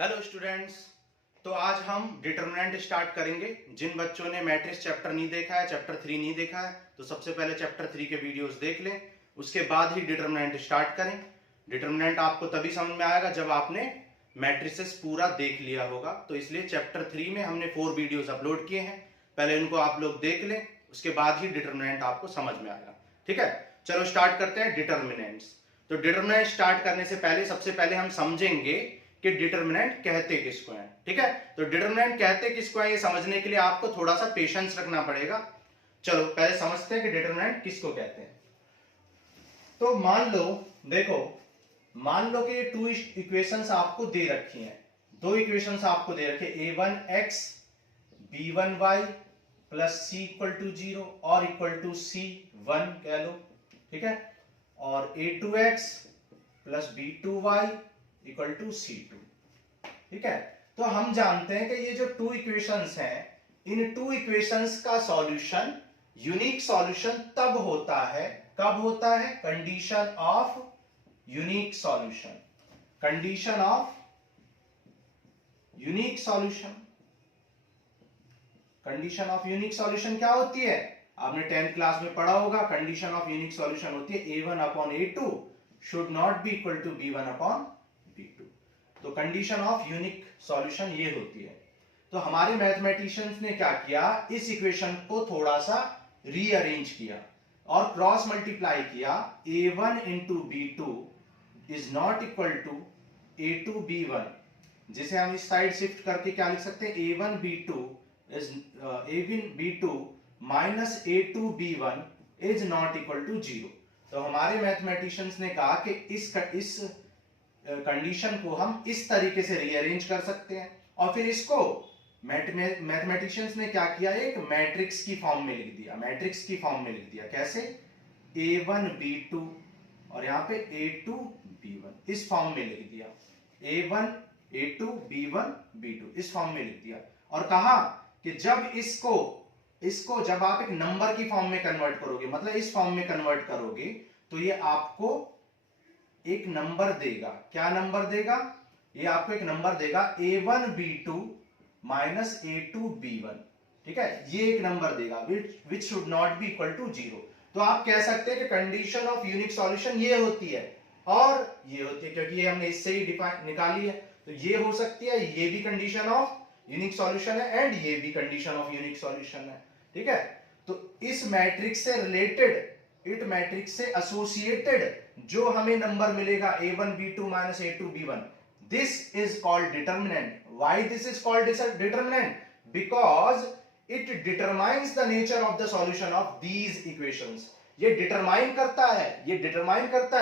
Hello students. तो आज हम डिटरमिनेंट स्टार्ट करेंगे। जिन बच्चों ने मैट्रिक्स चैप्टर नहीं देखा है, चैप्टर 3 नहीं देखा है, तो सबसे पहले चैप्टर 3 के वीडियोस देख लें, उसके बाद ही डिटरमिनेंट स्टार्ट करें। डिटरमिनेंट आपको तभी समझ में आएगा जब आपने मैट्रिसेस पूरा देख लिया होगा। तो इसलिए चैप्टर 3 में हमने 4 वीडियोस अपलोड किए हैं, पहले इनको आप लोग देख लें, उसके बाद ही डिटरमिनेंट आपको समझ में आएगा। ठीक है, चलो स्टार्ट करते हैं डिटरमिनेंट्स। तो डिटरमिनेंट स्टार्ट करने से पहले सबसे पहले हम समझेंगे कि डिटरमिनेंट कहते किसको हैं। ठीक है, तो डिटरमिनेंट कहते किसको हैं ये समझने के लिए आपको थोड़ा सा पेशेंस रखना पड़ेगा। चलो पहले समझते हैं कि डिटरमिनेंट किसको कहते हैं। तो मान लो, देखो, मान लो कि ये 2 इक्वेशंस आपको दे रखी हैं, 2 इक्वेशंस आपको दे रखे, a1x b1y plus c equal to 0 और इक्वल टू c1 कह लो। ठीक है, और a2x plus b2y equal to c2। ठीक है, तो हम जानते हैं कि ये जो 2 इक्वेशंस हैं, इन 2 इक्वेशंस का सॉल्यूशन, यूनिक सॉल्यूशन तब होता है, कब होता है? Condition of unique solution. Condition of unique solution. Condition of unique solution क्या होती है? आपने 10th क्लास में पढ़ा होगा। कंडीशन ऑफ यूनिक सॉल्यूशन होती है a1 upon a2 should not be equal to b1 upon b2। तो कंडीशन ऑफ यूनिक सॉल्यूशन ये होती है। तो हमारे मैथमेटिशियंस ने क्या किया, इस इक्वेशन को थोड़ा सा रीअरेंज किया और क्रॉस मल्टीप्लाई किया। a1 into b2 is not equal to a2 b1, जिसे हम इस साइड शिफ्ट करके क्या लिख सकते हैं, a1 b2 is a1 b2 minus a2 b1 is not equal to 0। तो हमारे मैथमेटिशियंस ने कहा कि इस कंडीशन को हम इस तरीके से रीअरेंज कर सकते हैं और फिर इसको मैथमेटिशियंस ने क्या किया, एक मैट्रिक्स की फॉर्म में लिख दिया। मैट्रिक्स की फॉर्म में लिख दिया कैसे? a1 b2 और यहां पे a2 b1 इस फॉर्म में लिख दिया। a1 a2 b1 b2 इस फॉर्म में लिख दिया और कहा कि जब इसको जब आप एक नंबर की फॉर्म में कन्वर्ट करोगे, मतलब इस फॉर्म में कन्वर्ट करोगे, तो ये आपको एक नंबर देगा। क्या नंबर देगा? ये आपको एक नंबर देगा a1 b2 minus a2 b1। ठीक है, ये एक नंबर देगा which should not be equal to 0। तो आप कह सकते हैं कि कंडीशन ऑफ यूनिक सॉल्यूशन ये होती है और ये होती है, क्योंकि ये हमने इससे ही निकाली है। तो ये हो सकती है, ये भी कंडीशन ऑफ यूनिक सॉल्यूशन है एंड ये भी कंडीशन ऑफ यूनिक सॉल्यूशन है। ठीक है, तो इस मैट्रिक्स से रिलेटेड, इट मैट्रिक्स से एसोसिएटेड जो हमें नंबर मिलेगा a1 b2 minus a2 b1, this is called determinant. Why this is called determinant? Because it determines the nature of the solution of these equations. ये determine करता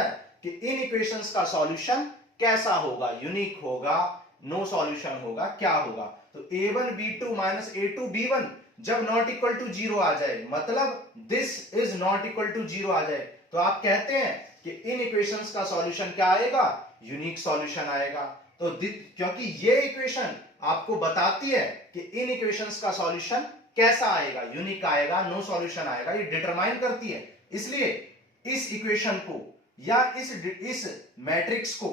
है कि इन equations का solution कैसा होगा, यूनिक होगा, नो सॉल्यूशन होगा, क्या होगा। तो a1 b2 minus a2 b1 जब नॉट इक्वल टू 0 आ जाए, मतलब this is not equal to 0 आ जाए, तो आप कहते हैं कि इन इक्वेशंस का सॉल्यूशन क्या आएगा, यूनिक सॉल्यूशन आएगा। तो क्योंकि ये इक्वेशन आपको बताती है कि इन इक्वेशंस का सॉल्यूशन कैसा आएगा, यूनिक आएगा, नो सॉल्यूशन आएगा, ये डिटरमाइन करती है। इसलिए इस इक्वेशन को या इस मैट्रिक्स को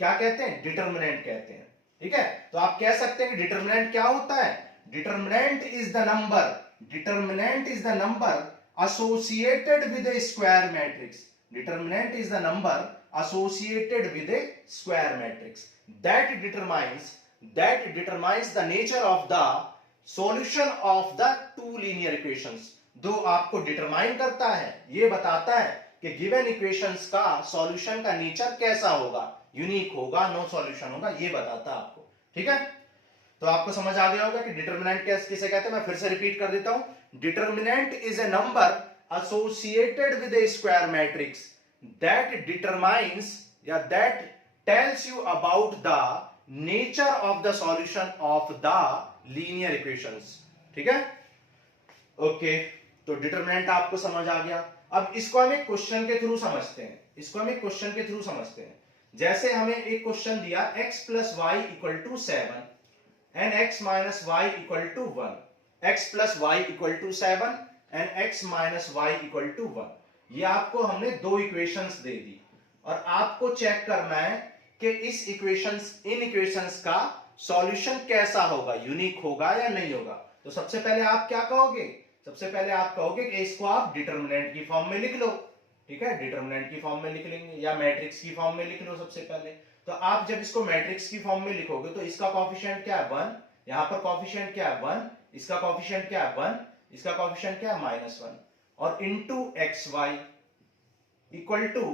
क्या कहते हैं? डिटरमिनेंट कहते हैं। ठीक है, तो आप कह सकते हैं कि डिटरमिनेंट क्या होता है? Determinant is the number associated with a square matrix. Determinant is the number associated with a square matrix that determines the nature of the solution of the two linear equations। दो आपको determine करता है, ये बताता है कि given equations का solution का नेचर कैसा होगा, यूनिक होगा, नो सॉल्यूशन होगा, ये बताता है आपको। ठीक है, तो आपको समझ आ गया होगा कि डिटरमिनेंट किसे कहते हैं। मैं फिर से रिपीट कर देता हूं, determinant is a number associated with a square matrix that determines या that tells you about the nature of the solution of the linear equations. ठीक है, ओके, तो डिटरमिनेंट आपको समझ आ गया। अब इसको हम एक क्वेश्चन के थ्रू समझते हैं। जैसे हमें एक क्वेश्चन दिया x plus y equal to 7 and x minus y equal to 1, x plus y equal to 7 and x minus y equal to 1। ये आपको हमने दो इक्वेशंस दे दी और आपको चेक करना है कि इन इक्वेशंस का सॉल्यूशन कैसा होगा, यूनिक होगा या नहीं होगा। तो सबसे पहले आप क्या कहोगे, सबसे पहले आप कहोगे कि इसको आप डिटर्मिनेंट की फॉर्म में लिख लो, ठीक है, डिटर्मिनेंट की फॉर्म में लिख लेंगे या मैट्रिक्स की फॉर्म में लिख लो सबसे पहले। तो आप जब इसको मैट्रिक्स की फॉर्म में लिखोगे तो इसका कोएफिशिएंट क्या है 1, यहां पर कोएफिशिएंट क्या है 1, इसका कोएफिशिएंट क्या है 1, इसका कोएफिशिएंट क्या है -1 और इनटू xy इक्वल टू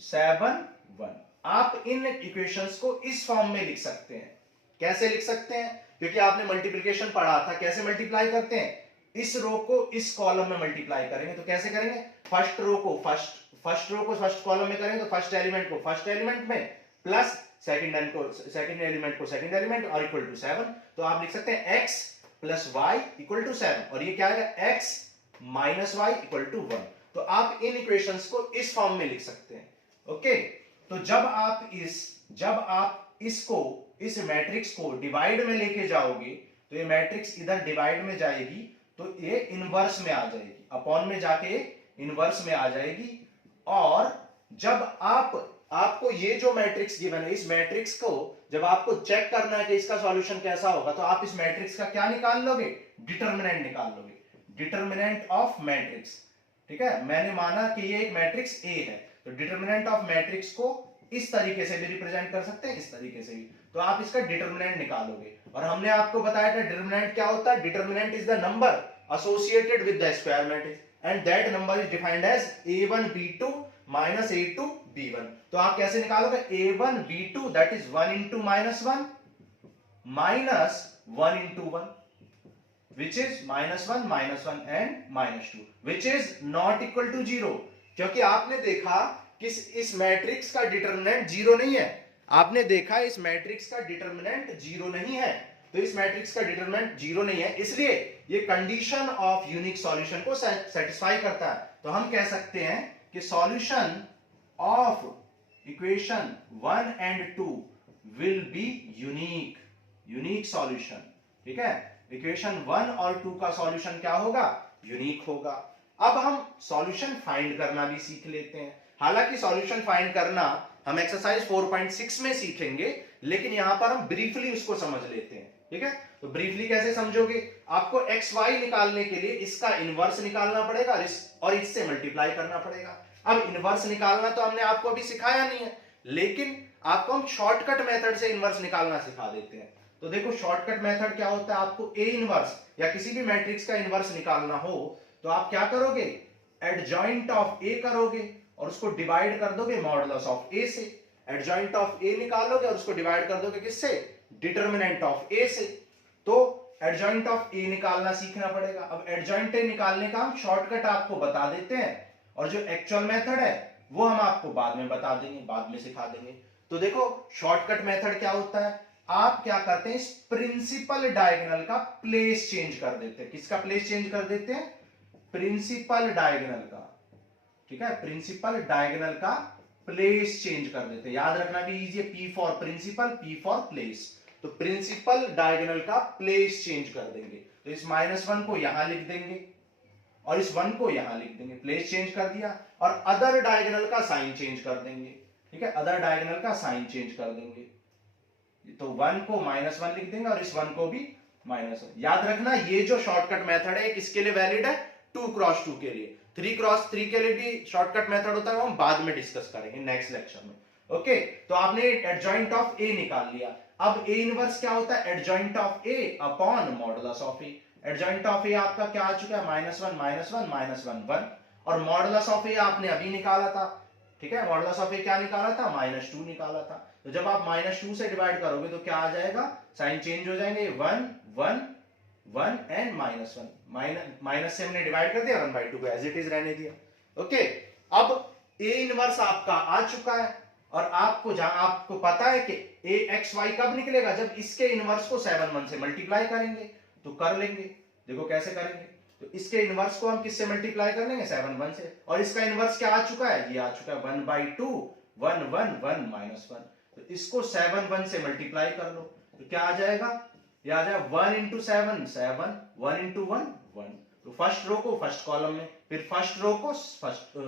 7 1। आप इन इक्वेशंस को इस फॉर्म में लिख सकते हैं। कैसे लिख सकते हैं, क्योंकि आपने मल्टीप्लिकेशन पढ़ा था, कैसे मल्टीप्लाई करते हैं, इस रो को इस कॉलम में मल्टीप्लाई करेंगे। तो कैसे करेंगे, फर्स्ट रो को फर्स्ट कॉलम में करेंगे, तो फर्स्ट एलिमेंट को फर्स्ट एलिमेंट में प्लस सेकंड एलिमेंट को सेकंड एलिमेंट और इक्वल टू 7। तो आप लिख सकते हैं x plus y equal to 7 और ये क्या आएगा x minus y equal to 1। तो आप इन इक्वेशंस को इस फॉर्म में लिख सकते हैं। ओके, तो जब आप इसको इस मैट्रिक्स को डिवाइड में लेके जाओगे तो ये मैट्रिक्स इधर डिवाइड में जाएगी तो ये इनवर्स में आ जाएगी, अपॉन में जाके इनवर्स में आ जाएगी। और जब आपको ये जो मैट्रिक्स गिवन है, इस मैट्रिक्स को जब आपको चेक करना है कि इसका सॉल्यूशन कैसा होगा, तो आप इस मैट्रिक्स का क्या निकाल लोगे, डिटर्मिनेंट निकाल लोगे, डिटर्मिनेंट ऑफ मैट्रिक्स। ठीक है, मैंने माना कि ये एक मैट्रिक्स ए है, तो डिटर्मिनेंट ऑफ मैट्रिक्स को इस तरीके से भी रिप्रेजेंट कर सकते हैं, इस तरीके से भी। तो आप इसका डिटर्मिनेंट निकालोगे और हमने आपको बताया था डिटर्मिनेंट क्या होता है, determinant is the number associated with the square matrix and that number is defined as a1 b2 minus a2 b1। तो आप कैसे निकालोगे, a1 b2 that is 1 into -1 minus 1 into 1 which is -1 -1 and -2 which is not equal to 0। क्योंकि आपने देखा कि इस matrix का डिटर्मिनेंट 0 नहीं है, आपने देखा इस मैट्रिक्स का डिटर्मिनेंट 0 नहीं है, तो इस मैट्रिक्स का डिटरमिनेंट 0 नहीं है, इसलिए ये कंडीशन ऑफ यूनिक सॉल्यूशन को सेटिस्फाई करता है। तो हम कह सकते हैं कि solution of equation 1 and 2 will be unique solution. ठीक है, इक्वेशन 1 और 2 का सॉल्यूशन क्या होगा, यूनिक होगा। अब हम सॉल्यूशन फाइंड करना भी सीख लेते हैं। हालांकि सॉल्यूशन फाइंड करना हम एक्सरसाइज 4.6 में सीखेंगे, लेकिन यहां पर हम ब्रीफली उसको समझ लेते हैं। ठीक है, तो ब्रीफली कैसे समझोगे, आपको एक्स वाई निकालने के लिए इसका इनवर्स निकालना पड़ेगा और इससे मल्टीप्लाई करना पड़ेगा। अब इनवर्स निकालना तो हमने आपको अभी सिखाया नहीं है, लेकिन आपको हम शॉर्टकट मेथड से इनवर्स निकालना सिखा देते हैं। तो देखो शॉर्टकट मेथड क्या होता है, आपको ए इनवर्स या किसी भी मैट्रिक्स का इनवर्स निकालना हो तो आप क्या करोगे, एडजॉइंट ऑफ ए करोगे और उसको डिवाइड कर दोगे मॉडुलस ऑफ ए से। एडजॉइंट ऑफ ए निकालोगे और उसको डिवाइड कर दोगे किससे, डिटर्मिनेंट ऑफ ए से। तो एडजॉइंट ऑफ ए निकालना सीखना पड़ेगा। अब एडजॉइंट ए निकालने का हम शॉर्टकट आपको बता देते हैं और जो एक्चुअल मेथड है वो हम आपको बाद में बता देंगे, बाद में सिखा देंगे। तो देखो शॉर्टकट मेथड क्या होता है, आप क्या करते हैं, इस प्रिंसिपल डायगोनल का प्लेस चेंज कर देते हैं। किसका प्लेस चेंज कर देते हैं, प्रिंसिपल डायगोनल का। ठीक है, प्रिंसिपल डायगोनल का प्लेस चेंज कर देते हैं। याद रखना भी इजी है, P for principal, P for place. तो प्रिंसिपल डायगोनल का प्लेस चेंज कर देंगे। तो इस -1 को यहां लिख देंगे और इस 1 को यहां लिख देंगे, प्लेस चेंज कर दिया। और अदर डायगोनल का साइन चेंज कर देंगे। ठीक है, अदर डायगोनल का साइन चेंज कर देंगे। तो 1 को -1 लिख देंगे और इस 1 को भी -1। याद रखना ये जो शॉर्टकट मेथड है किसके लिए वैलिड है, 2x2 के लिए। 3x3 के लिए भी शॉर्टकट मेथड होता है, वो हम बाद में डिस्कस करेंगे नेक्स्ट लेक्चर में। ओके, तो आपने एडजॉइंट ऑफ ए निकाल लिया। अब ए इनवर्स क्या होता है, adjoint of A upon modulus of A. Adjoint of A आपका क्या आ चुका है, -1 -1 -1 1 और मॉडुलस ऑफ ए आपने अभी निकाला था। ठीक है, मॉडुलस ऑफ ए क्या निकाला था, -2 निकाला था। तो जब आप -2 से डिवाइड करोगे तो क्या आ जाएगा, साइन चेंज हो जाएंगे, 1 1 1 एंड -1 माइनस से हमने डिवाइड कर दिया, 1/2 को एज इट इज रहने दिया। ओके, अब ए इनवर्स आपका आ चुका है और आपको पता है कि ए एक्स वाई कब निकलेगा, जब इसके इनवर्स को 7 1 से मल्टीप्लाई करेंगे। तो कर लेंगे, देखो कैसे करेंगे। तो इसके इनवर्स को हम किससे मल्टीप्लाई कर लेंगे, 7 1 से। और इसका इनवर्स क्या आ चुका है, ये आ चुका है 1/2 1 1 1 -1। तो इसको 7 1 से मल्टीप्लाई कर लो तो क्या आ जाएगा, ये आ जाएगा 1 into 7 7 1 into 1 1। तो फर्स्ट रो को फर्स्ट कॉलम में, फिर फर्स्ट रो को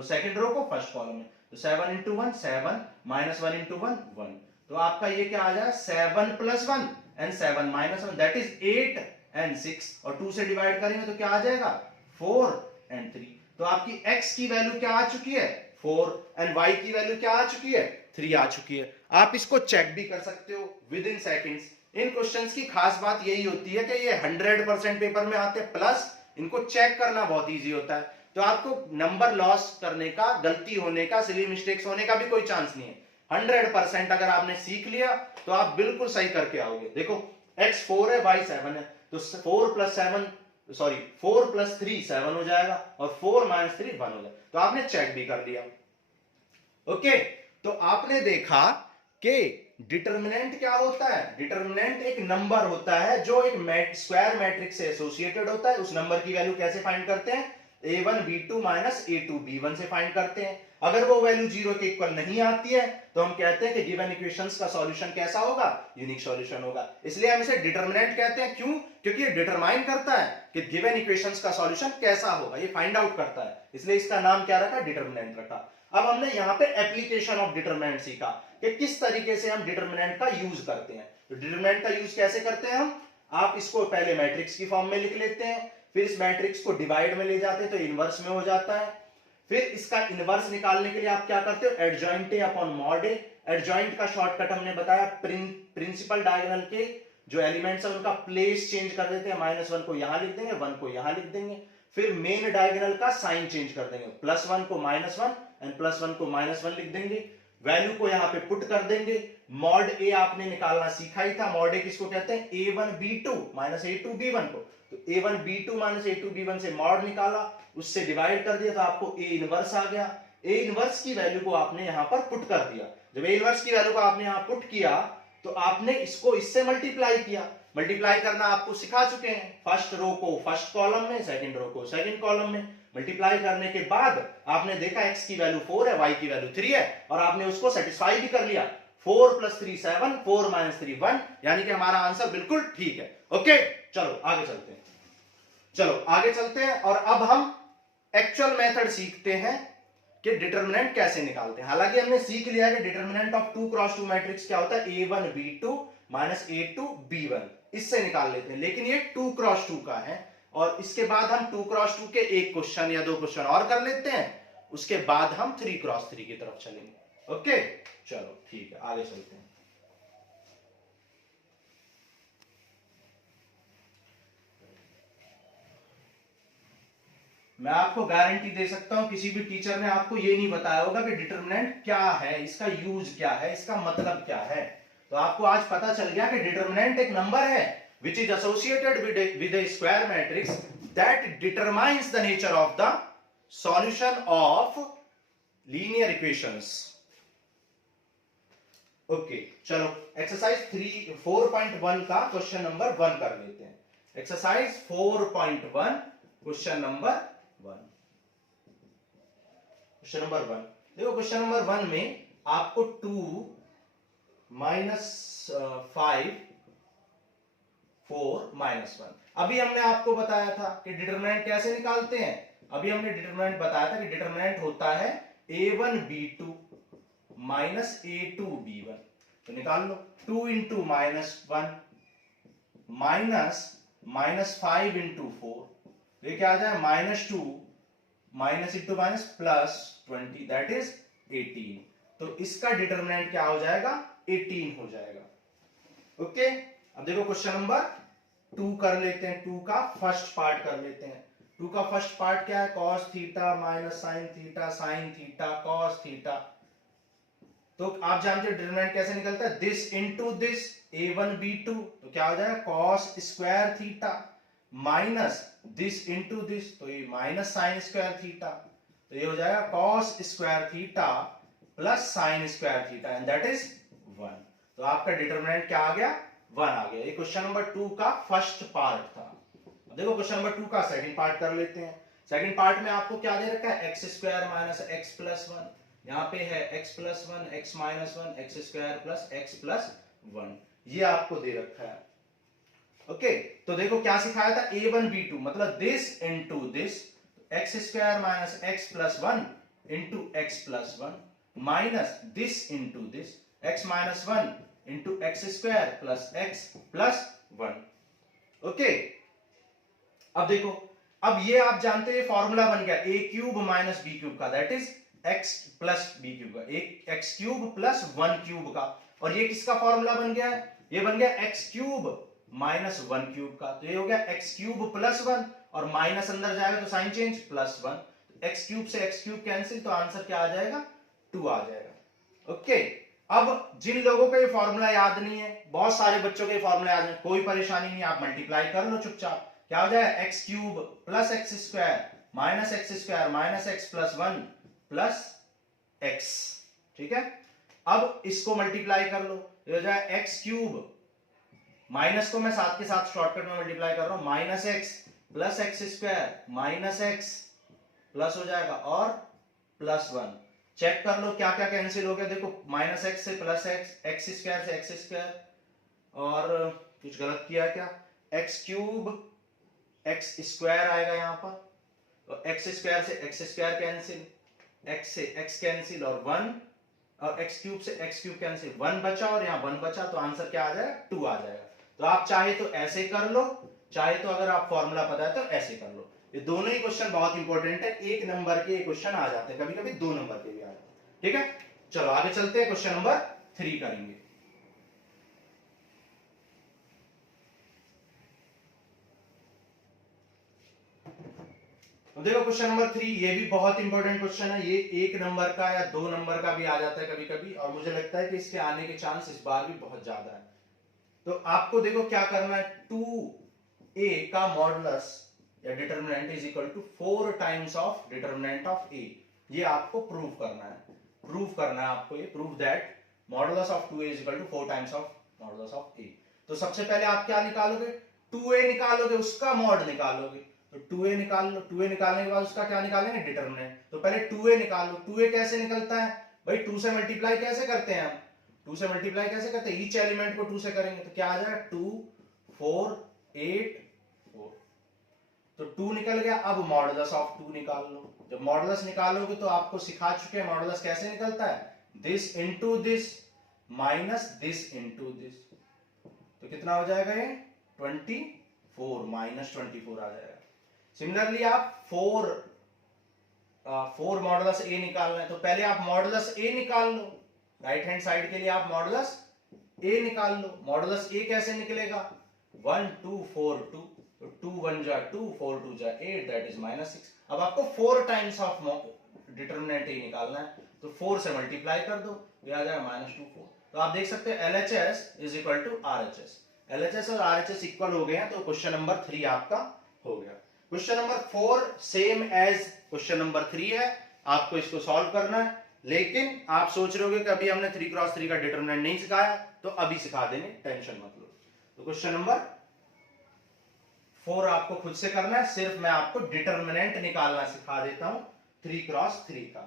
सेकंड रो को फर्स्ट कॉलम में। तो 7 into 1 7 -1 into 1 1। तो आपका ये क्या आ जाएगा, 7 + 1 and 7 minus 1 that is 8 and 6 और 2 से डिवाइड करेंगे तो क्या आ जाएगा 4 एंड 3। तो आपकी x की वैल्यू क्या आ चुकी है 4 एंड y की वैल्यू क्या आ चुकी है 3 आ चुकी है। आप इसको चेक भी कर सकते हो with in seconds. In questions की खास बात यही होती है कि ये 100% पेपर में आते हैं, प्लस इनको चेक करना बहुत इजी होता है। तो आपको नंबर लॉस करने का, गलती होने का, सिली मिस्टेक्स होने का भी कोई चांस नहीं है। 100% अगर आपने सीख लिया तो आप बिल्कुल सही करके आओगे। देखो x 4 है, y 7 है, तो 4 प्लस 3 7 हो जाएगा और 4 माइनस 3 1 हो जाएगा। तो आपने चेक भी कर लिया। ओके, तो आपने देखा कि डिटर्मिनेंट क्या होता है। डिटर्मिनेंट एक नंबर होता है जो एक स्क्वायर मैट्रिक्स से एसोसिएटेड होता है। उस नंबर की वैल्यू कैसे फाइंड करते हैं a1 b2 minus a2 b1 से फाइंड करते हैं। अगर वो वैल्यू 0 के इक्वल नहीं आती है तो हम कहते हैं कि गिवन इक्वेशंस का सॉल्यूशन कैसा होगा यूनिक सॉल्यूशन होगा। इसलिए हम इसे डिटर्मिनेंट कहते हैं। क्यों? क्योंकि ये डिटरमाइन करता है कि गिवन इक्वेशंस का सॉल्यूशन कैसा होगा, ये फाइंड आउट करता है, इसलिए इसका नाम क्या रखा डिटर्मिनेंट रखा। अब हमने यहां पे एप्लीकेशन ऑफ डिटरमिनेंट सीखा कि किस तरीके से हम डिटरमिनेंट का यूज करते हैं। तो डिटरमिनेंट का यूज कैसे करते हैं हम, आप इसको पहले मैट्रिक्स की फॉर्म में लिख लेते हैं, फिर इस मैट्रिक्स को डिवाइड में ले जाते हैं तो इनवर्स में हो जाता है। फिर इसका इनवर्स निकालने के लिए आप क्या करते हो adjoint A upon mod A. Adjoint का शॉर्टकट हमने बताया, प्रिंसिपल डायगोनल के जो एलिमेंट्स है उनका प्लेस चेंज कर देते हैं, -1 को यहां लिख देंगे, 1 को यहां लिख देंगे। फिर मेन डायगोनल का साइन चेंज कर देंगे, +1 को -1 एंड +1 को -1 लिख देंगे। वैल्यू को यहां पे पुट कर देंगे। मॉड ए आपने निकालना सीखा ही था। मॉड ए किसको कहते हैं a1 b2 minus a2 b1 को। तो a1 b2 minus a2 b1 से मॉड निकाला, उससे डिवाइड कर दिया तो आपको a इनवर्स आ गया। a इनवर्स की वैल्यू को आपने यहां पर पुट कर दिया। जब a इनवर्स की वैल्यू को आपने यहां पुट किया तो आपने इसको इससे मल्टीप्लाई किया। मल्टीप्लाई करना आपको सिखा चुके हैं, फर्स्ट रो को फर्स्ट कॉलम में, सेकंड रो को सेकंड कॉलम में। मल्टीप्लाई करने के बाद आपने देखा x की वैल्यू 4 है, y की वैल्यू 3 है और आपने उसको सेटिस्फाई भी कर लिया। 4 + 3 7, 4 - 3 1, यानी कि हमारा आंसर बिल्कुल ठीक है। ओके, चलो आगे चलते हैं। चलो आगे चलते हैं और अब हम एक्चुअल मेथड सीखते हैं कि डिटरमिनेंट कैसे निकालते हैं। हालांकि हमने सीख लिया है कि डिटरमिनेंट ऑफ 2 क्रॉस 2 मैट्रिक्स क्या होता है a1 b2 minus a2 b1, इससे निकाल लेते हैं। लेकिन ये 2 क्रॉस 2 का है और इसके बाद हम 2 क्रॉस 2 के एक क्वेश्चन या 2 क्वेश्चन और कर लेते हैं, उसके बाद हम 3 क्रॉस 3 की तरफ चलेंगे। ओके, चलो ठीक है, आगे चलते हैं। मैं आपको गारंटी दे सकता हूं किसी भी टीचर ने आपको ये नहीं बताया होगा कि डिटरमिनेंट क्या है, इसका यूज क्या है, इसका मतलब क्या है। तो आपको आज पता चल गया कि डिटरमिनेंट एक नंबर है which is associated with a square matrix that determines the nature of the solution of linear equations. Okay, चलो एक्सरसाइज 4.1 का क्वेश्चन नंबर 1 कर लेते हैं। Exercise 4.1 question number 1। Question number 1 देखो, क्वेश्चन नंबर 1 में आपको 2 - 5 4 - 1, अभी हमने आपको बताया था कि डिटरमिनेंट कैसे निकालते हैं। अभी हमने डिटरमिनेंट बताया था कि डिटरमिनेंट होता है a1 b2 minus a2 b1। तो निकाल लो, 2 × -1 माइनस -5 × 4, ये क्या आ जाए -2 minus into minus +20 that is 18। तो इसका डिटरमिनेंट क्या हो जाएगा 18 हो जाएगा। ओके, अब देखो क्वेश्चन नंबर 2 कर लेते हैं। 2 का फर्स्ट पार्ट कर लेते हैं। 2 का फर्स्ट पार्ट क्या है, cos theta minus sin theta sin theta cos theta. तो आप जानते हो डिटरमिनेंट कैसे निकलता है, this into this a1 b2, तो क्या हो जाएगा cos square theta minus this into this, तो ये माइनस साइन स्क्वायर थीटा, तो ये हो जाएगा cos square theta plus sin square theta and that is 1। तो आपका डिटरमिनेंट क्या आ गया 1 आ गया। ये क्वेश्चन नंबर 2 का फर्स्ट पार्ट था। देखो क्वेश्चन नंबर 2 का सेकंड पार्ट कर लेते हैं। सेकंड पार्ट में आपको क्या दे रखा है, x² माइनस x प्लस 1, यहाँ पे है x plus 1 x minus 1 x² plus x plus 1, ये आपको दे रखा है। ओके, तो देखो क्या सिखाया था, a1 b2 मतलब this into this, x² minus x plus 1 into x plus 1 minus this into this, x minus 1 into x square plus x plus 1। Okay, अब देखो, अब ये आप जानते हैं फॉर्मूला बन गया a cube minus b cube का, that is x plus b cube का, एक एक्स क्यूब प्लस 1 क्यूब का। और ये किसका फॉर्मूला बन गया? ये बन गया एक्स क्यूब माइनस 1 क्यूब का। तो ये हो गया एक्स क्यूब प्लस 1 और माइनस अंदर जाएगा तो sign change plus 1। X cube से एक्स क्यूब कैंसिल, तो आंसर क्या आ जाएगा? 2 आ जाएगा। ओके, अब जिन लोगों को ये फॉर्मूला याद नहीं है, बहुत सारे बच्चों को ये फॉर्मूला याद नहीं, कोई परेशानी नहीं, आप मल्टीप्लाई कर लो चुपचाप। क्या हो जाएगा? X cube plus x square minus x plus 1 plus x. ठीक है, अब इसको मल्टीप्लाई कर लो, ये हो जाएगा एक्स क्यूब, माइनस को मैं साथ के साथ शॉर्टकट में मल्टीप्लाई कर रहा हूं, minus x plus x square minus x plus हो जाएगा और प्लस 1। चेक कर लो क्या क्या कैंसिल हो गया। देखो, माइनस एक्स से प्लस एक्स, एक्स स्क्वायर से एक्स स्क्वायर, और कुछ गलत किया क्या? एक्स क्यूब एक्स स्क्वायर आएगा यहां पर, तो एक्स स्क्वायर से एक्स स्क्वायर कैंसिल, एक्स से एक्स कैंसिल और 1, और एक्स क्यूब से एक्स क्यूब कैंसिल, 1 बचा और यहाँ 1 बचा, तो आंसर क्या आ जाएगा? 2 आ जाएगा। तो आप चाहे तो ऐसे कर लो, चाहे तो अगर आप फॉर्मूला पता है तो ऐसे कर लो। ये दोनों ही क्वेश्चन बहुत इंपॉर्टेंट है, 1 नंबर के क्वेश्चन आ जाते हैं, कभी कभी 2 नंबर के भी आ जाते हैं। ठीक है, चलो आगे चलते हैं, क्वेश्चन नंबर 3 करेंगे। अब देखो क्वेश्चन नंबर 3, ये भी बहुत इंपॉर्टेंट क्वेश्चन है। ये 1 नंबर का या 2 नंबर का भी आ जाता है कभी कभी, और मुझे लगता है कि इसके आने के चांस इस बार भी बहुत ज्यादा है। तो आपको देखो क्या करना है, 2a का मॉडुलस या determinant is equal to 4 times of determinant of a। ये आपको प्रूव करना है, आपको ये prove that modulus of 2a is equal to 4 times of modulus of a। तो सबसे पहले आप क्या निकालोगे? 2a निकालोगे, उसका मॉड निकालोगे। तो 2a निकाल लो, 2a निकालने के बाद उसका क्या निकालेंगे? डिटरमिनेंट। तो पहले 2a निकालो। 2a कैसे निकलता है भाई? 2 से मल्टीप्लाई कैसे करते हैं हम? 2 से मल्टीप्लाई कैसे करते हैं? ईच एलिमेंट को 2 से करेंगे, तो क्या आ जाएगा? 2 4 8 4। तो 2 निकल गया। अब मॉडुलस ऑफ 2 निकाल लो। जब मॉडुलस निकालोगे तो आपको सिखा चुके हैं मॉडुलस कैसे निकलता है, this into this minus this into this. तो कितना हो जाएगा ये? 24 माइनस 24 आ जाएगा। सिमिलरली आप 4 मॉडुलस ए निकालना है, तो पहले आप मॉडुलस ए निकाल लो। राइट हैंड साइड के लिए आप मॉडुलस ए निकाल लो। मॉडुलस ए कैसे निकलेगा? 1 2 4 2, तो 2 1 जा 2, 4 2 जा 8, दैट इज -6। अब आपको 4 टाइम्स ऑफ डिटरमिनेंट ए निकालना है, तो 4 से मल्टीप्लाई कर दो, ये आ जाएगा -2 4। तो आप देख सकते हैं LHS is equal to RHS। LHS और RHS इक्वल हो गए हैं, तो क्वेश्चन नंबर 3 आपका हो गया। Question number 4 same as question number 3 है, आपको इसको सॉल्व करना है। लेकिन आप सोच रहे होगे कि अभी हमने 3 क्रॉस 3 का डिटरमिनेंट नहीं सिखाया, तो अभी सिखा देंगे, टेंशन मत लो। तो क्वेश्चन नंबर 4 आपको खुद से करना है, सिर्फ मैं आपको डिटरमिनेंट निकालना सिखा देता हूं 3 क्रॉस 3 का।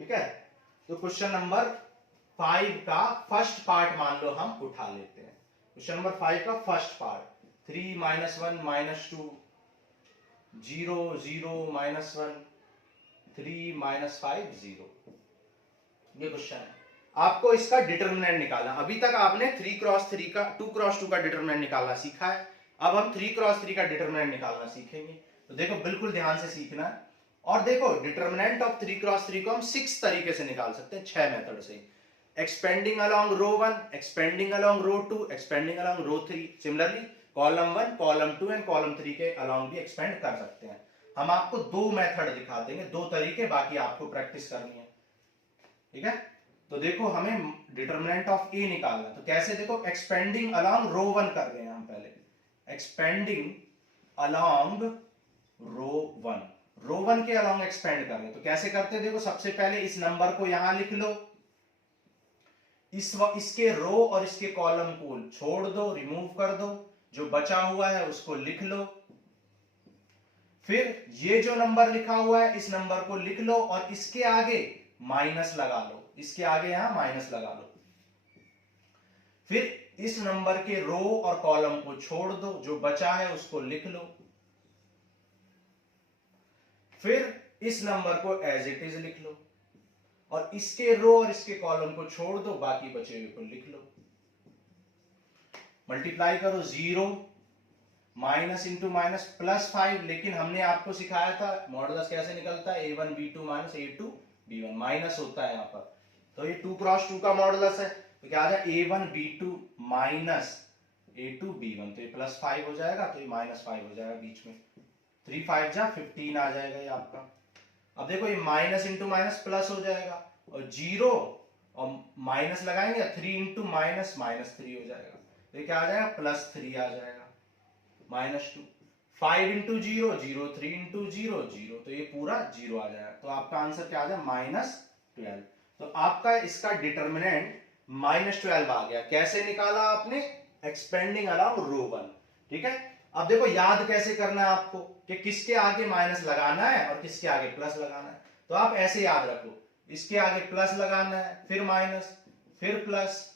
ठीक है, तो क्वेश्चन नंबर 5 का फर्स्ट पार्ट मान लो हम उठा लेते हैं। क्वेश्चन नंबर 5 का फर्स्ट पार्ट, 3 -1 -2 0 0 -1 3 -5 0। ये क्वेश्चन है, आपको इसका डिटरमिनेंट निकालना। अभी तक आपने 3 क्रॉस 3 का 2 क्रॉस 2 का डिटरमिनेंट निकालना सीखा है, अब हम 3 क्रॉस 3 का डिटरमिनेंट निकालना सीखेंगे। तो देखो बिल्कुल ध्यान से सीखना है। और देखो डिटरमिनेंट ऑफ 3 क्रॉस 3 को हम 6 तरीके से निकाल सकते हैं, 6 मेथड से। Expanding along row 1, expanding along row 2, expanding along row 3। Similarly column 1, column 2 and column 3 के अलोंग भी एक्सपेंड कर सकते हैं। हम आपको 2 मेथड दिखा देंगे, 2 तरीके, बाकी आपको प्रैक्टिस करनी है। ठीक है, तो देखो हमें डिटरमिनेंट ऑफ ए निकालना है, तो कैसे? देखो एक्सपेंडिंग अलोंग रो 1 कर रहे हैं हम पहले, एक्सपेंडिंग अलोंग रो 1, रो 1 के अलोंग एक्सपेंड कर रहे हैं। तो कैसे करते हैं? देखो सबसे पहले इस नंबर को यहां लिख लो, इसके रो और इसके कॉलम को छोड़ दो, रिमूव कर दो, जो बचा हुआ है उसको लिख लो। फिर ये जो नंबर लिखा हुआ है इस नंबर को लिख लो और इसके आगे माइनस लगा लो, इसके आगे यहां माइनस लगा लो। फिर इस नंबर के रो और कॉलम को छोड़ दो, जो बचा है उसको लिख लो। फिर इस नंबर को एज इट इज लिख लो और इसके रो और इसके कॉलम को छोड़ दो, बाकी बचे हुए को लिख लो। मल्टीप्लाई करो 0 माइनस इंटू माइनस प्लस 5, लेकिन हमने आपको सिखाया था मॉडुलस कैसे निकलता है, a1 b2 minus a2 b1, minus होता है यहाँ पर, तो ये 2 क्रॉस 2 का मॉडुलस है, तो क्या आ जाए a1 b2 minus a2 b1, तो ये प्लस 5 हो जाएगा, तो ये माइनस 5 हो जाएगा बीच में, 3 5 जा 15 आ जाएगा ये आपका। अब देखो ये माइनस इंटू माइनस प्लस हो जाएगा, और 0 और माइनस लगाएंगे 3 इंटू माइनस माइनस 3 हो जाएगा, तो ये क्या आ जाएगा प्लस 3 आ जाएगा, माइनस 2, 5 इंटू 0 0, 3 इंटू 0 0, तो ये पूरा 0 आ जाएगा, तो आपका आंसर क्या आ जाएगा -12। तो आपका इसका डिटर्मिनेंट -12 आ गया। कैसे निकाला आपने, एक्सपेंडिंग अलोंग रो 1, ठीक है। अब देखो याद कैसे करना है आपको कि किसके आगे माइनस लगाना है और किसके आगे प्लस लगाना है, तो आप ऐसे याद रखो, इसके आगे प्लस लगाना है, फिर माइनस, फिर प्लस,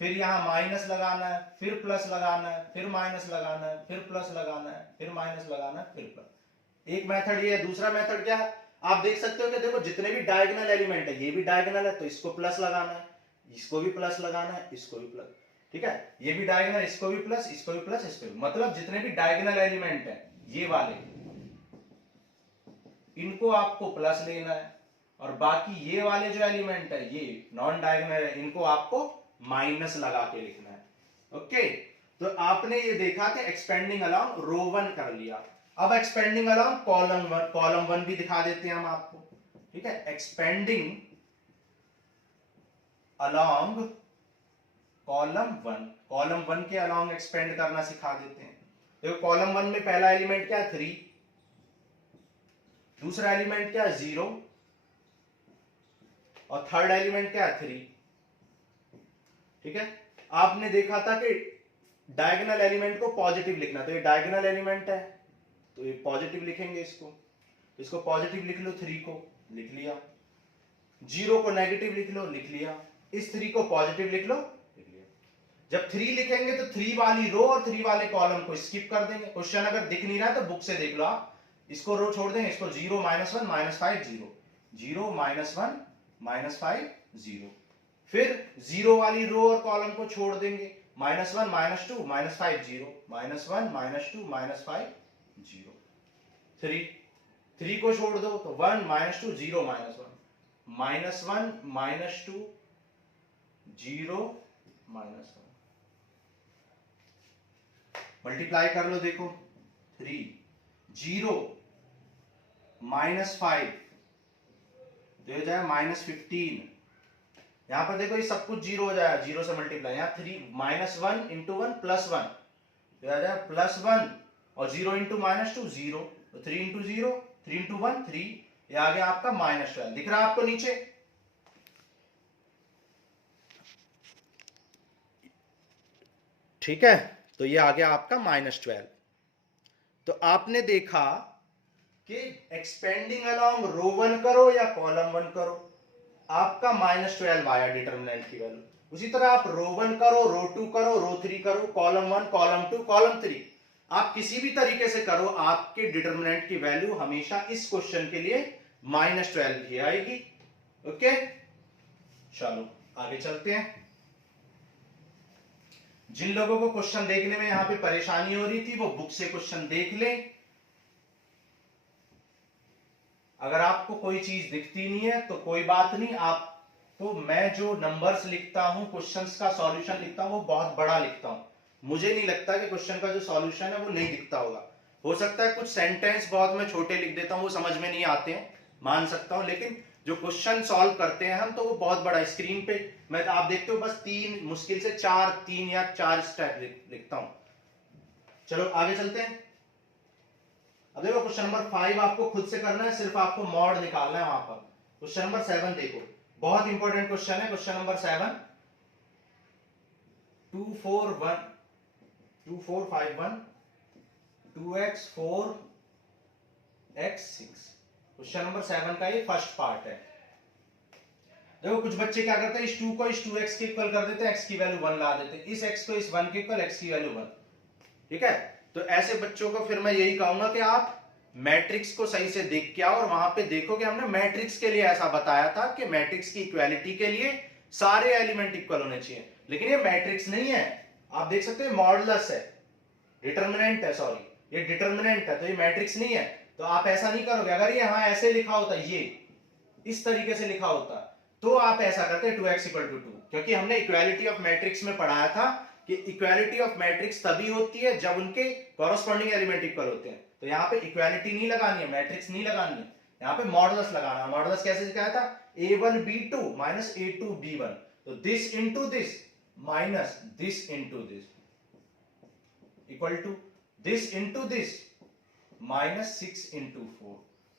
फिर यहां माइनस लगाना है, फिर प्लस लगाना है, फिर माइनस लगाना है, फिर प्लस लगाना है, फिर माइनस लगाना है, फिर प्लस। एक मेथड ये है। दूसरा मेथड क्या है, आप देख सकते हो कि देखो जितने भी डायगोनल एलिमेंट है, ये भी डायगोनल है तो इसको प्लस लगाना है, इसको भी प्लस लगाना है, इसको भी प्लस, ठीक है, ये भी डायगोनल, इसको भी प्लस, इसको भी प्लस, इसको भी, मतलब जितने भी डायगोनल एलिमेंट है ये वाले, इनको आपको प्लस लेना है, और बाकी ये वाले जो एलिमेंट है ये नॉन डायगोनल है, इनको आपको माइनस लगा के लिखना है। ओके, तो आपने ये देखा कि एक्सपेंडिंग अलोंग रो 1 कर लिया। अब एक्सपेंडिंग अलोंग कॉलम 1 भी दिखा देते हैं हम आपको, ठीक है। एक्सपेंडिंग अलोंग कॉलम 1 के अलोंग एक्सपेंड करना सिखा देते हैं। देखो कॉलम 1 में पहला एलिमेंट क्या है 3, दूसरा एलिमेंट क्या है 0, और थर्ड एलिमेंट क्या है 3, ठीक है। आपने देखा था कि डायगोनल एलिमेंट को पॉजिटिव लिखना, तो ये डायगोनल एलिमेंट है तो ये पॉजिटिव लिखेंगे, इसको पॉजिटिव लिख लो, 3 को लिख लिया, 0 को नेगेटिव लिख लो, लिख लिया, इस 3 को पॉजिटिव लिख लो, लिख लिया। जब 3 लिखेंगे तो 3 वाली रो और 3 वाले कॉलम को स्किप कर देंगे। क्वेश्चन अगर दिख नहीं रहा है तो बुक से देख लो आप, इसको रो छोड़ देंगे, इसको 0 -1 -5 0, 0 -1 -5 0, फिर 0 वाली रो और कॉलम को छोड़ देंगे, -1 -2 -5 0, -1 -2 -5 0, 3 को छोड़ दो तो 1 -2 0 -1 -1 -2 0 -1, मल्टीप्लाई कर लो, देखो 3 0 -5 तो हो जाएगा -15, यहां पर देखो ये सब कुछ 0 हो जाएगा, 0 से मल्टीप्लाई, यहाँ 3 -1 इंटू 1 +1 तो आ जाएगा +1, और 0 इंटू -2 0, तो 3 इंटू 0 3 इंटू 1 3, ये आ गया आपका -12, दिख रहा है आपको नीचे। ठीक है, तो ये आ गया आपका -12। तो आपने देखा कि एक्सपेंडिंग अलोंग रो 1 करो या कॉलम 1 करो, आपका -12 आया डिटरमिनेंट की वैल्यू। उसी तरह आप रो 1 करो, रो 2 करो, रो 3 करो, कॉलम 1 कॉलम 2 कॉलम 3, आप किसी भी तरीके से करो, आपके डिटरमिनेंट की वैल्यू हमेशा इस क्वेश्चन के लिए -12 ही आएगी। ओके, चलो आगे चलते हैं। जिन लोगों को क्वेश्चन देखने में यहां पे परेशानी हो रही थी वो बुक से क्वेश्चन देख लें। अगर आपको कोई चीज दिखती नहीं है तो कोई बात नहीं, आपको मैं जो नंबर्स लिखता हूं, क्वेश्चंस का सॉल्यूशन लिखता हूं, वो बहुत बड़ा लिखता हूं। मुझे नहीं लगता कि क्वेश्चन का जो सॉल्यूशन है वो नहीं दिखता होगा, हो सकता है कुछ सेंटेंस बहुत मैं छोटे लिख देता हूं, वो समझ में नहीं आते हैं, मान सकता हूं, लेकिन जो क्वेश्चन सॉल्व करते हैं हम तो वो बहुत बड़ा स्क्रीन पे मैं आप देखते हो बस 3 मुश्किल से 3 या 4 स्टेप लिखता हूं। चलो आगे चलते हैं। अब देखो क्वेश्चन नंबर 5 आपको खुद से करना है, सिर्फ आपको मॉड निकालना है वहां पर। क्वेश्चन नंबर 7 देखो, बहुत इंपॉर्टेंट क्वेश्चन है। Question number 7 2 4 1 2 4 5 1 2x 4 x 6, question number 7 का ये फर्स्ट पार्ट है। देखो कुछ बच्चे क्या करते हैं, इस 2 को इस 2x के इक्वल कर देते हैं, x की वैल्यू 1 ला देते हैं, इस x को इस 1 के इक्वल, x की वैल्यू 1, ठीक है। तो ऐसे बच्चों को फिर मैं यही कहूंगा कि आप मैट्रिक्स को सही से देख के आओ, और वहां पे देखो कि हमने मैट्रिक्स के लिए ऐसा बताया था कि मैट्रिक्स की इक्वालिटी के लिए सारे एलिमेंट इक्वल होने चाहिए, लेकिन ये मैट्रिक्स नहीं है। आप देख सकते हैं मॉडुलस है, डिटर्मिनेंट है, सॉरी ये डिटर्मिनेंट है, तो ये मैट्रिक्स नहीं है। तो आप ऐसा नहीं करोगे, अगर ये यहां ऐसे लिखा होता, ये इस तरीके से लिखा होता, तो आप ऐसा करते 2x = 2, क्योंकि हमने इक्वालिटी ऑफ मैट्रिक्स में पढ़ाया था कि इक्वालिटी ऑफ मैट्रिक्स तभी होती है जब उनके कॉरस्पॉन्डिंग एलिमेंट इक्वल होते हैं। तो यहाँ पे इक्वालिटी नहीं लगानी है, मैट्रिक्स नहीं लगानी है, यहाँ पे मॉडुलस लगाना है। मॉडुलस कैसे दिखाया था, a1b2 - a2b1, तो this into this minus this into this equal to this into this -6 × 4,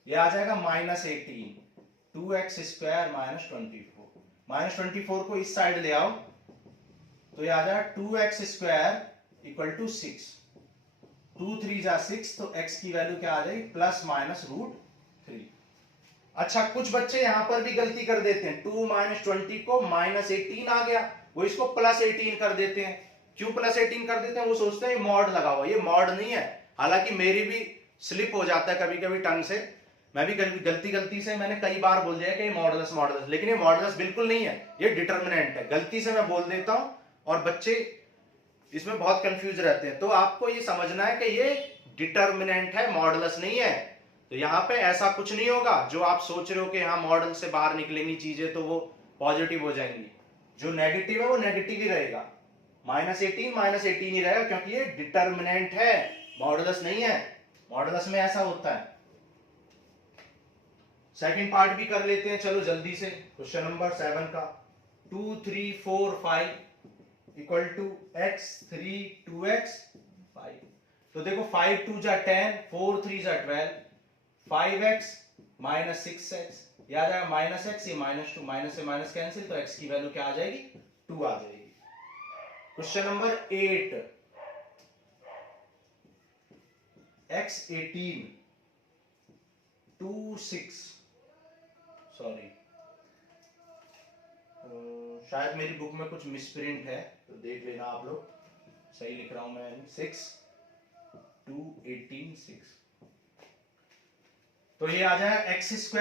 ये आ जाएगा -18, 2x² - 24, -24 को इस साइड ले आओ तो ये आ जाएगा 2x² = 6, 2 3 जा 6, तो x की वैल्यू क्या आ जाएगी ±√3। अच्छा, कुछ बच्चे यहां पर भी गलती कर देते हैं, 2 - 20 को -18 आ गया, वो इसको +18 कर देते हैं। क्यों +18 कर देते हैं, वो सोचते हैं मॉड लगा हुआ, ये मॉड नहीं है। हालांकि मेरी भी स्लिप हो जाता है कभी कभी टंग से, मैं भी गलती से मैंने कई बार बोल दिया कि ये मॉडुलस, लेकिन ये मॉडुलस बिल्कुल नहीं है, ये डिटर्मिनेंट है। गलती से मैं बोल देता हूं और बच्चे इसमें बहुत कंफ्यूज रहते हैं। तो आपको ये समझना है कि ये डिटर्मिनेंट है, मॉडुलस नहीं है। तो यहाँ पे ऐसा कुछ नहीं होगा जो आप सोच रहे हो कि यहाँ मॉडल से बाहर निकलेंगी चीजें तो वो पॉजिटिव हो जाएंगी। जो नेगेटिव है वो नेगेटिव ही रहेगा, -18 ही रहेगा, क्योंकि ये डिटर्मिनेंट है, मॉडुलस नहीं है। मॉडुलस में ऐसा होता है। सेकंड पार्ट भी कर लेते हैं, चलो जल्दी से। क्वेश्चन नंबर 7 का 2 3 4 5 = x 3 2x 5। तो देखो 5 2 जा 10, 4 3 जा 12, 5x - 6x, याद आया -x, ये -2, माइनस से माइनस कैंसिल, तो x की वैल्यू क्या आ जाएगी 2 आ जाएगी। क्वेश्चन नंबर 8 x 18 2 6, सॉरी शायद मेरी बुक में कुछ मिसप्रिंट है, तो देख लेना आप लोग, सही लिख रहा हूं मैं, 6 2 18 6। तो ये आ जाएगा x² -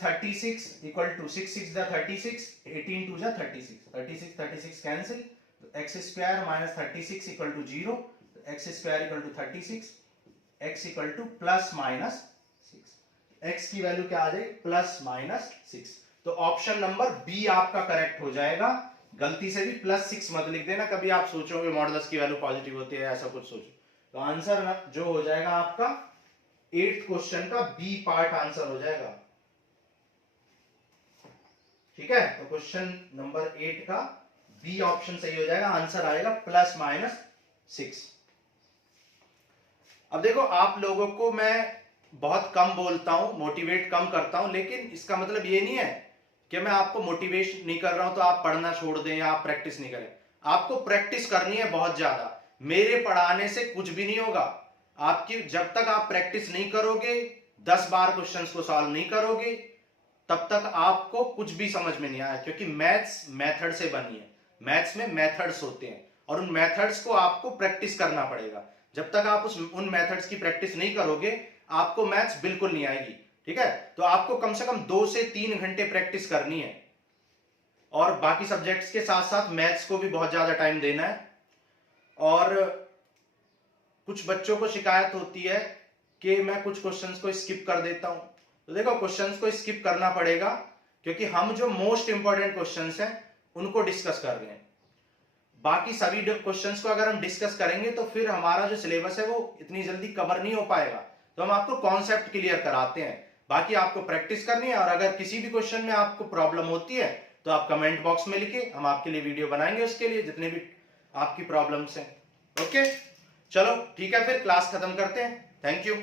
36 = 6 6 जा 36, 18 2 जा 36, 36 कैंसिल, तो x² - 36 = 0, तो x² = 36, x = ±6, x की वैल्यू क्या आ जाएगी ±6। तो ऑप्शन नंबर बी आपका करेक्ट हो जाएगा। गलती से भी +6 मत लिख देना, कभी आप सोचोगे मॉडुलस की वैल्यू पॉजिटिव होती है, ऐसा कुछ सोचो। तो आंसर जो हो जाएगा आपका 8th क्वेश्चन का बी पार्ट आंसर हो जाएगा। ठीक है, तो क्वेश्चन नंबर 8 का बी ऑप्शन सही हो जाएगा, आंसर आएगा +6। अब देखो, आप लोगों को मैं बहुत कम बोलता हूं, मोटिवेट कम करता हूं, लेकिन इसका मतलब ये नहीं है कि मैं आपको मोटिवेट नहीं कर रहा हूं तो आप पढ़ना छोड़ दें या आप प्रैक्टिस नहीं करें। आपको प्रैक्टिस करनी है बहुत ज्यादा। मेरे पढ़ाने से कुछ भी नहीं होगा आपकी, जब तक आप प्रैक्टिस नहीं करोगे, 10 बार क्वेश्चंस को सॉल्व नहीं करोगे, तब तक आपको कुछ भी समझ में नहीं आया। क्योंकि मैथ्स मेथड से बनी है, मैथ्स में मेथड्स होते हैं और उन मेथड्स को आपको प्रैक्टिस करना पड़ेगा। जब तक आप उन मेथड्स की प्रैक्टिस नहीं करोगे, आपको मैथ्स बिल्कुल नहीं आएगी। ठीक है, तो आपको कम से कम 2 से 3 घंटे प्रैक्टिस करनी है, और बाकी सब्जेक्ट्स के साथ साथ मैथ्स को भी बहुत ज्यादा टाइम देना है। और कुछ बच्चों को शिकायत होती है कि मैं कुछ क्वेश्चंस को स्किप कर देता हूं। तो देखो, क्वेश्चंस को स्किप करना पड़ेगा, क्योंकि हम जो मोस्ट इंपॉर्टेंट क्वेश्चंस हैं उनको डिस्कस कर रहे हैं। बाकी सभी क्वेश्चंस को अगर हम डिस्कस करेंगे तो फिर हमारा जो सिलेबस है वो इतनी जल्दी कवर नहीं हो पाएगा। तो हम आपको कॉन्सेप्ट क्लियर कराते हैं, बाकी आपको प्रैक्टिस करनी है। और अगर किसी भी क्वेश्चन में आपको प्रॉब्लम होती है तो आप कमेंट बॉक्स में लिखिए, हम आपके लिए वीडियो बनाएंगे उसके लिए, जितने भी आपकी प्रॉब्लम्स हैं। ओके, चलो ठीक है, फिर क्लास खत्म करते हैं। Thank you.